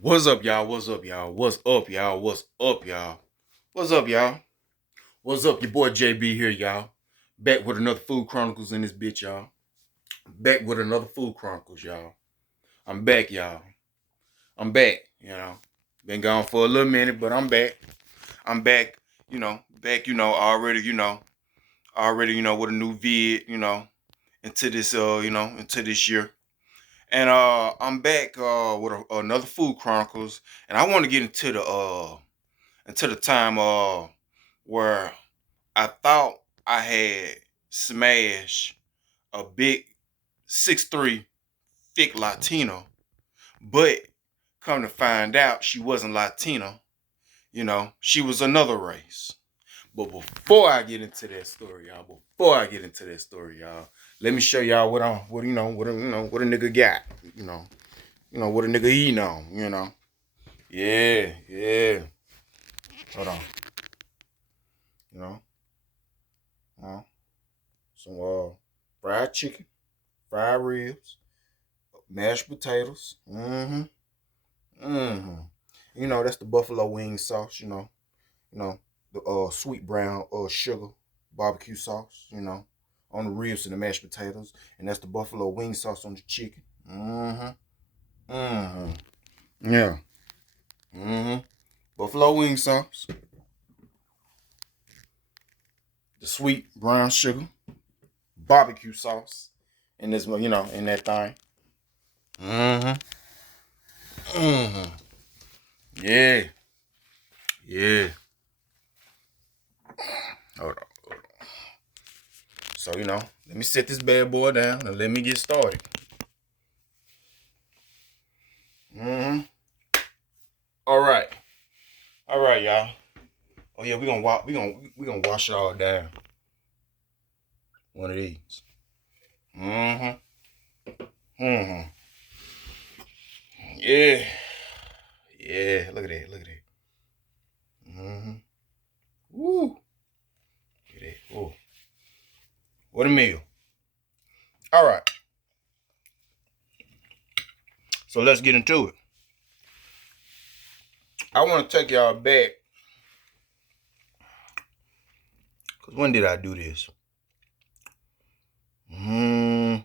What's up, y'all? What's up, y'all? What's up, y'all? What's up, y'all? What's up, y'all? What's up? Your boy JB here, y'all. Back with another Food Chronicles in this bitch, y'all. Back with another Food Chronicles, y'all. I'm back, y'all. I'm back, Been gone for a little minute, but I'm back. I'm back, already, with a new vid, into this year. And I'm back with another Food Chronicles, and I want to get into the time where I thought I had smashed a big 6'3" thick Latino, but come to find out she wasn't Latino. She was another race. But before I get into that story, y'all, let me show y'all what a nigga got. What a nigga eating on. Yeah. Hold on. You know, uh, some fried chicken, fried ribs, mashed potatoes. Mm-hmm. That's the buffalo wing sauce. The sweet brown sugar barbecue sauce. On the ribs and the mashed potatoes, and that's the buffalo wing sauce on the chicken. Yeah. Buffalo wing sauce, the sweet brown sugar, barbecue sauce, and this in that thing. Mm-hmm. Mm-hmm. Yeah. Yeah. Hold on. So, let me set this bad boy down and let me get started. Mm-hmm. All right. All right, y'all. Oh yeah, we gonna wash it all down. One of these. Mm-hmm. Mm-hmm. Yeah. Yeah. Look at that. Look at that. Mm-hmm. Woo. Look at that. Woo. What a meal. All right. So let's get into it. I want to take y'all back. Because when did I do this? When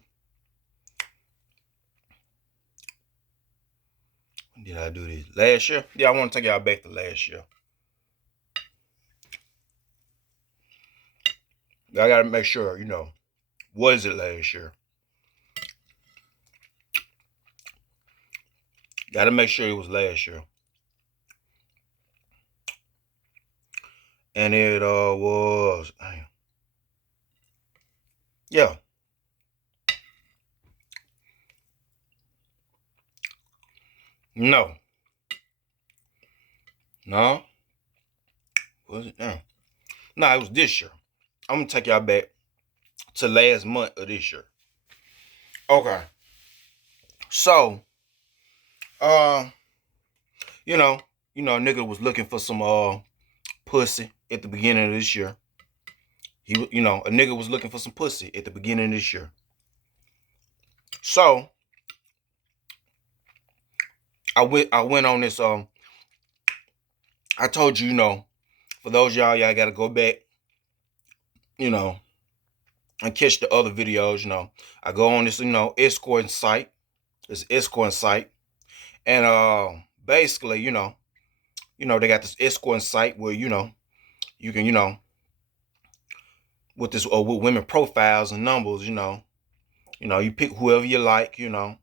did I do this? Last year? Yeah, I want to take y'all back to last year. I got to make sure, was it last year? Got to make sure it was last year. And it was, yeah. No. No. Was it? No. No, it was this year. I'm going to take y'all back to last month of this year. Okay. So, uh, you know, a nigga was looking for some pussy at the beginning of this year. A nigga was looking for some pussy at the beginning of this year. So I went on this. I told you, for those y'all gotta go back, and catch the other videos. I go on this, escorting site. This escorting site, and basically, they got this escorting site where you can, with this with women profiles and numbers, you pick whoever you like, and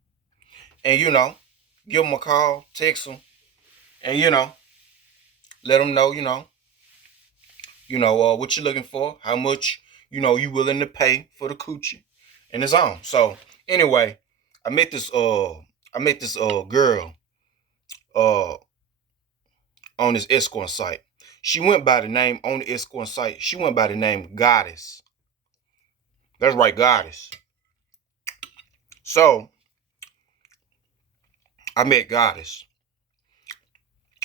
give them a call, text them, and let them know, what you're looking for, how much you willing to pay for the coochie, and it's on. So anyway, I met this girl uh on this escort site. She went by the name on the escort site. She went by the name Goddess. That's right, Goddess. So I met Goddess.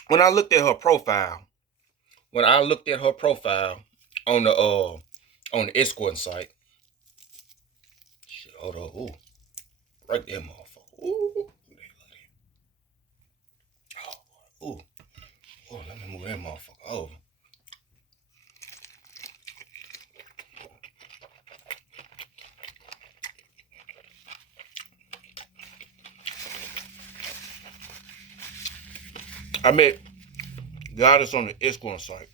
When I looked at her profile, on the escort site, shit, hold on, ooh, right there, motherfucker, ooh, Ooh, oh, let me move that motherfucker over. I met Goddess on the escort site.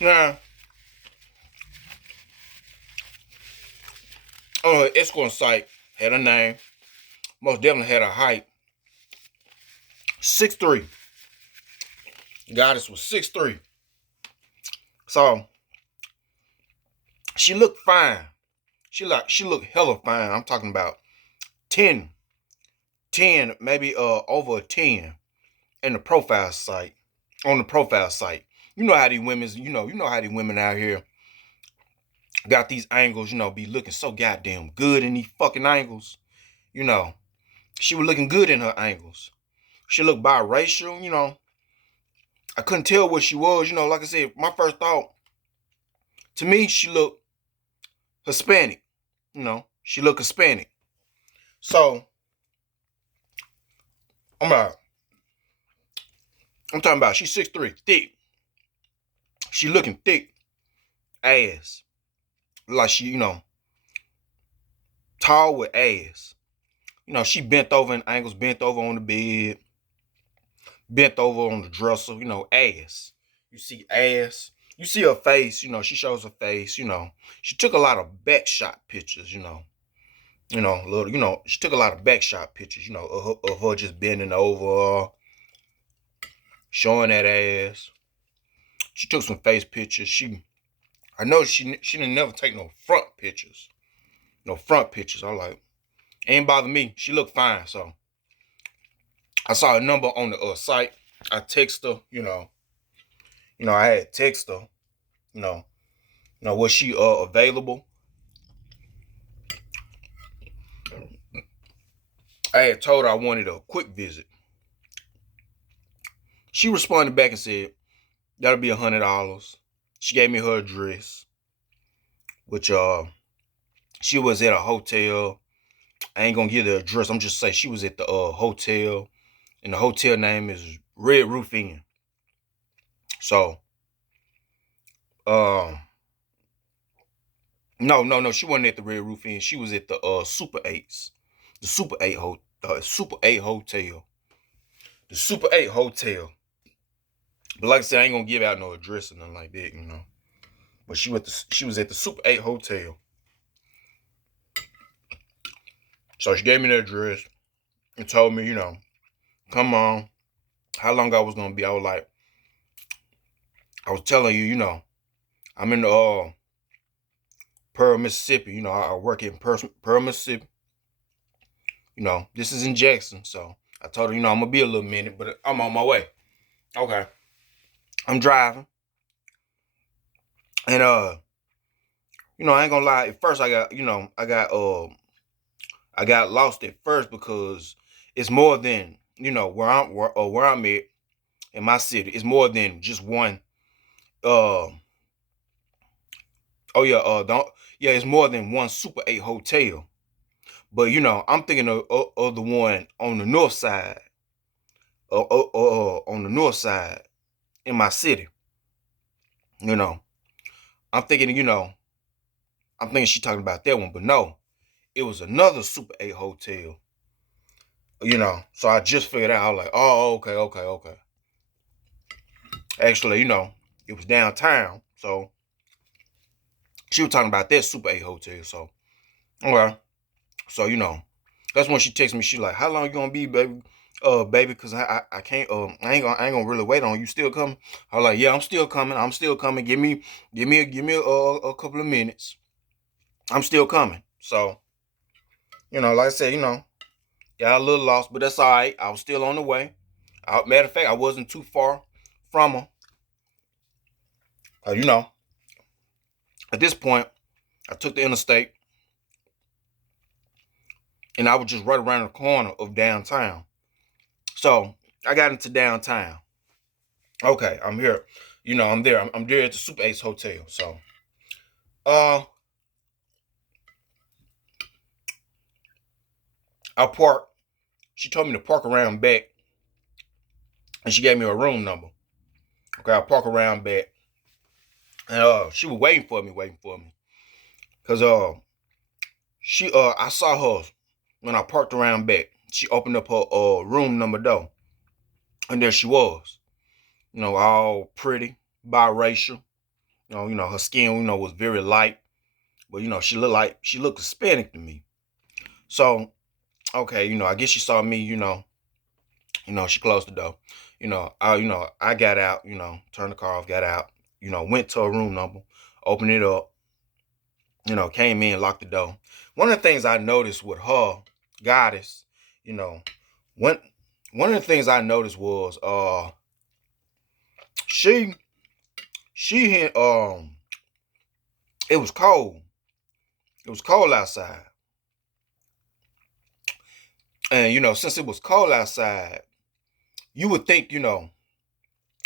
Now, on the escort site, had a name, most definitely had a height. 6'3". Goddess was 6'3". So she looked fine. She looked hella fine. I'm talking about 10, 10, maybe over a 10 in the profile site. On the profile site. You know how these women's, you know how these women out here got these angles, be looking so goddamn good in these fucking angles. You know, she was looking good in her angles. She looked biracial, I couldn't tell what she was, like I said, my first thought, to me, she looked Hispanic. She looked Hispanic. So I'm about, I'm talking about she's 6'3", thick. She looking thick ass. Like she, tall with ass. She bent over in angles, bent over on the bed, bent over on the dresser, ass. You see ass. You see her face, she shows her face, She took a lot of back shot pictures, she took a lot of back shot pictures, of her just bending over, showing that ass. She took some face pictures. I know she didn't never take no front pictures. No front pictures. I'm like, ain't bother me. She looked fine. So I saw a number on the site. I text her, I had text her, was she available? I had told her I wanted a quick visit. She responded back and said, that'll be $100. She gave me her address, which she was at a hotel. I ain't gonna give the address. I'm just say she was at the hotel, and the hotel name is Red Roof Inn. So, um, no, she wasn't at the Red Roof Inn. She was at the Super 8s, the Super 8 Super 8 hotel, the Super 8 hotel. But like I said, I ain't gonna give out no address or nothing like that, But she was at the Super 8 hotel. So she gave me the address and told me, come on, how long I was gonna be. I was like, I was telling you, I'm in the Pearl, Mississippi. I work in Pearl, Mississippi. This is in Jackson. So I told her, I'm gonna be a little minute, but I'm on my way. Okay. I'm driving. And I ain't gonna lie, at first I got lost at first because it's more than, where I'm at in my city. It's more than just one oh yeah, don't yeah, it's more than one Super 8 hotel. But I'm thinking of the one on the north side, on the north side in my city. You know, I'm thinking, I'm thinking she talking about that one, but no, it was another Super 8 hotel. So I just figured out. I was like, oh, okay. Actually, it was downtown, so she was talking about that Super 8 hotel. So, okay, so that's when she texted me. She like, how long you gonna be, baby? Baby, cause I can't I ain't gonna really wait on you. Still coming? I was like, yeah, I'm still coming. I'm still coming. Give me a couple of minutes. I'm still coming. So, like I said, got a little lost, but that's all right. I was still on the way. Matter of fact, I wasn't too far from her. You know, at this point, I took the interstate, and I was just right around the corner of downtown. So I got into downtown. Okay, I'm here. I'm there. I'm there at the Super Ace Hotel. So, uh, I parked. She told me to park around back. and she gave me a room number. Okay, I park around back, and she was waiting for me, cause I saw her when I parked around back. She opened up her room number door, and there she was. All pretty, biracial. Her skin, was very light, but she looked Hispanic to me. So, okay, I guess she saw me. She closed the door. I got out. Turned the car off, got out. Went to her room number, opened it up. Came in, locked the door. One of the things I noticed with her, Goddess, you know, one one of the things I noticed was she she had it was cold. It was cold outside. And since it was cold outside, you would think,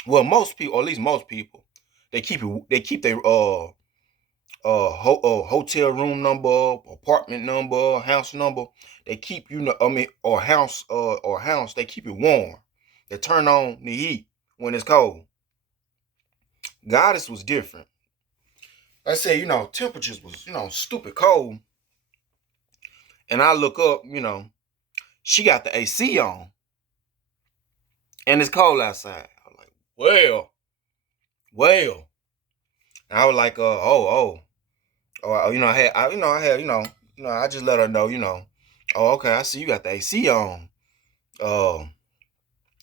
well, most people, or at least most people, they keep their hotel room number, apartment number, house number. They keep or house. They keep it warm. They turn on the heat when it's cold. Goddess was different. I say temperatures was stupid cold, and I look up. She got the AC on, and it's cold outside. I'm like, well. And I was like, I just let her know, oh, okay, I see you got the AC on.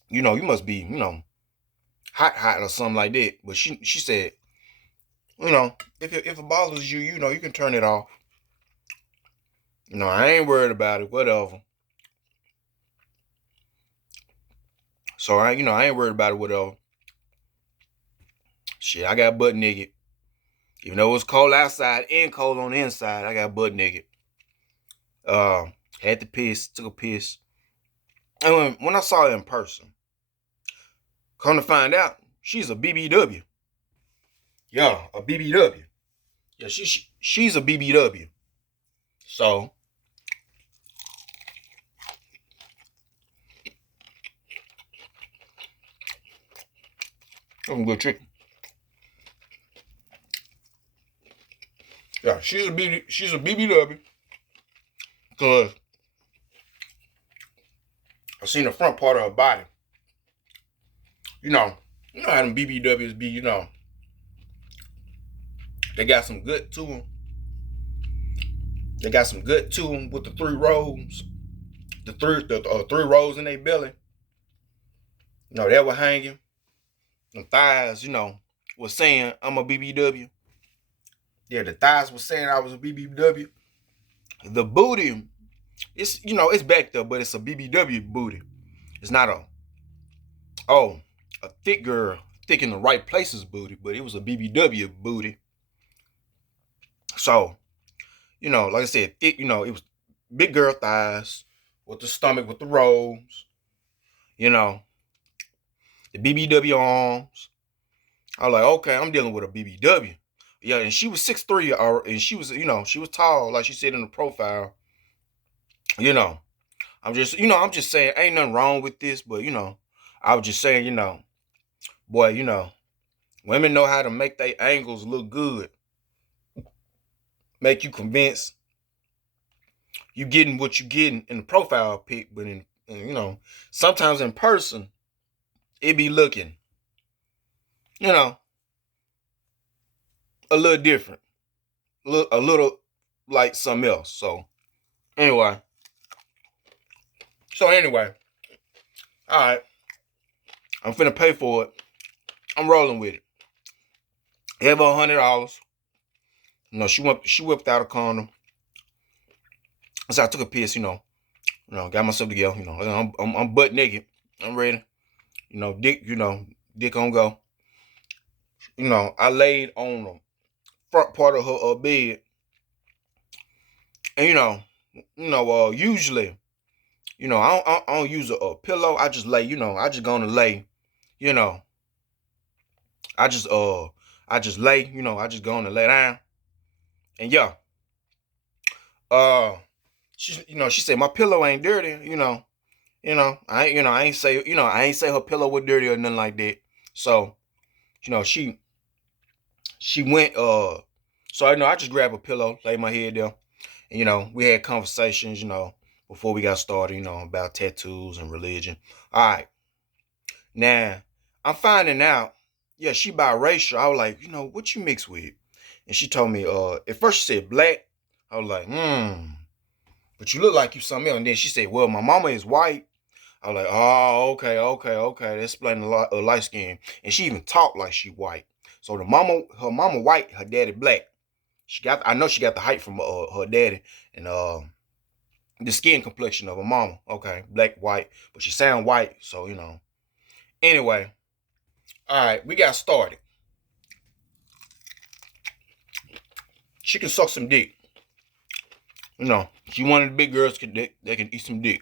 You must be, hot or something like that. But she said, if it bothers you, you can turn it off. I ain't worried about it, whatever. So I ain't worried about it, whatever. Shit, I got butt naked. Even though it was cold outside and cold on the inside, I got butt naked. Had to piss, took a piss. And when I saw her in person, come to find out, she's a BBW. Yeah, a BBW. Yeah, she's a BBW. So I'm good chicken. Yeah, she's a BBW. Cause I seen the front part of her body. How them BBWs be. They got some good to them. They got some good to them with the three rows. The three rows in their belly. They were hanging. The thighs, was saying I'm a BBW. Yeah, the thighs was saying I was a BBW. The booty, it's back up, but it's a BBW booty. It's not a thick girl, thick in the right places booty, but it was a BBW booty. So, like I said, thick, it was big girl thighs with the stomach with the rolls, the BBW arms. I was like, okay, I'm dealing with a BBW. Yeah, and she was 6'3", and she was, she was tall, like she said in the profile. I'm just saying, ain't nothing wrong with this, but I was just saying, boy, women know how to make their angles look good, make you convinced you getting what you getting in the profile pic, but sometimes in person, it be looking, you know, a little different, a little like something else. Anyway, so anyway, all right, I'm finna pay for it. I'm rolling with it. Have her $100. She whipped out a condom. So I took a piss, got myself together. I'm butt naked. I'm ready. Dick on go. I laid on the front part of her bed, and usually, I don't use a pillow. I just lay. I just gonna lay. You know, I just I just lay. I just gonna lay down, and yeah, she said my pillow ain't dirty. I ain't say, I ain't say her pillow was dirty or nothing like that. So, she went, so I just grabbed a pillow, laid my head there, and we had conversations, before we got started, about tattoos and religion. All right. Now, I'm finding out, yeah, she biracial. I was like, what you mix with? And she told me, at first she said black. I was like, but you look like you something else. And then she said, well, my mama is white. I was like, oh, okay. That explains a lot of light skin. And she even talked like she white. So her mama white, her daddy black. I know she got the height from her daddy and the skin complexion of her mama. Okay, black, white, but she sound white. So Anyway, all right, we got started. She can suck some dick. She one of the big girls that can eat some dick.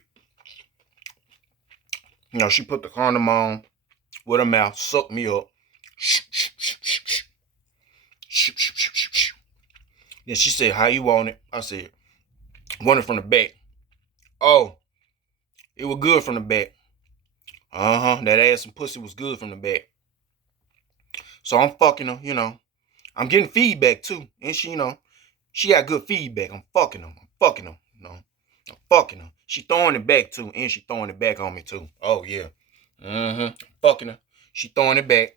She put the condom on with her mouth, sucked me up. Then she said, how you want it? I said, want it from the back. Oh, it was good from the back. That ass and pussy was good from the back. So I'm fucking her, I'm getting feedback too. And she got good feedback. I'm fucking her. I'm fucking her. She throwing it back too. And she throwing it back on me too. Oh yeah. Fucking her. She throwing it back.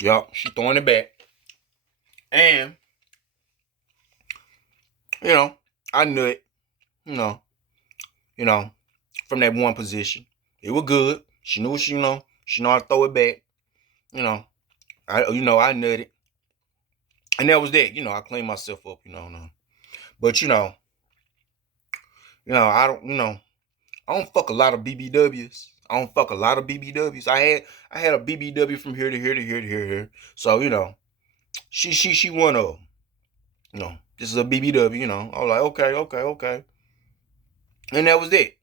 Yup, she throwing it back. And, I knew it, from that one position. It was good. She knew she know how to throw it back. I nutted. And that was that. I cleaned myself up, But I don't fuck a lot of BBWs. I don't fuck a lot of BBWs. I had a BBW from here to here to here to here. So, she one of them. This is a BBW, I was like, okay. And that was it.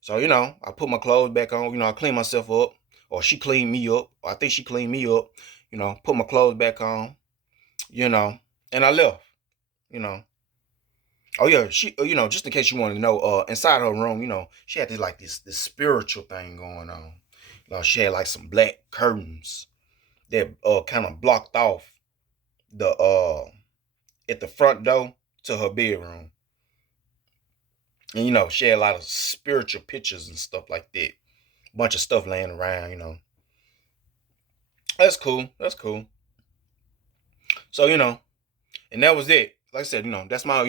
So, I put my clothes back on, I cleaned myself up. Or she cleaned me up. Or I think she cleaned me up. Put my clothes back on, and I left, Oh yeah, she, just in case you wanted to know, inside her room, she had this spiritual thing going on. She had like some black curtains that kind of blocked off the at the front door to her bedroom. And she had a lot of spiritual pictures and stuff like that. Bunch of stuff laying around. That's cool. So, and that was it. Like I said, that's my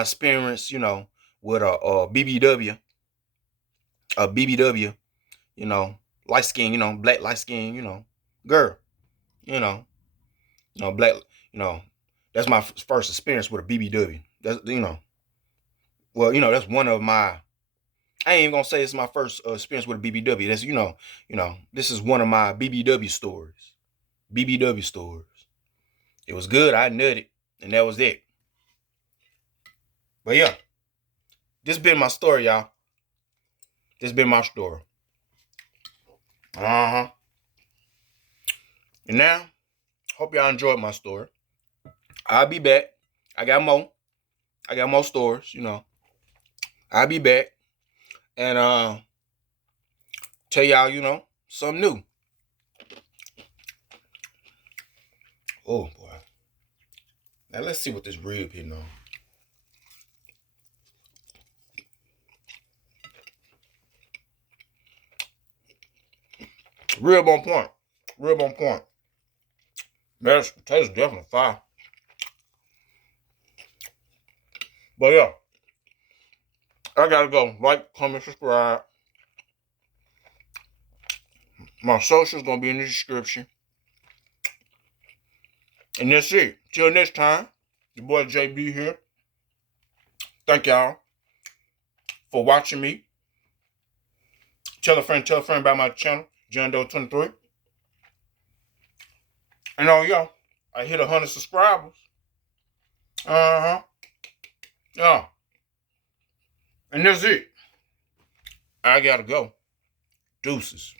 experience, with a BBW. A BBW, light skin, black light skin, girl, you know, black, you know, that's my first experience with a BBW. That's, well, that's one of my, I ain't even gonna say it's my first experience with a BBW. That's, this is one of my BBW stories. BBW stories. It was good. I nutted, and that was it. But yeah, this been my story, y'all. This been my story. And now, hope y'all enjoyed my story. I'll be back. I got more. I got more stories, I'll be back and tell y'all, something new. Oh boy. Now let's see what this rib hitting on. Rib on point. Rib on point. Mashed potatoes definitely fire. But yeah, I gotta go. Like, comment, subscribe. My social's gonna be in the description. And that's it. Till next time, your boy JB here. Thank y'all for watching me. Tell a friend about my channel, John Doe 23. And y'all, I hit 100 subscribers. Yeah. And that's it. I gotta go. Deuces.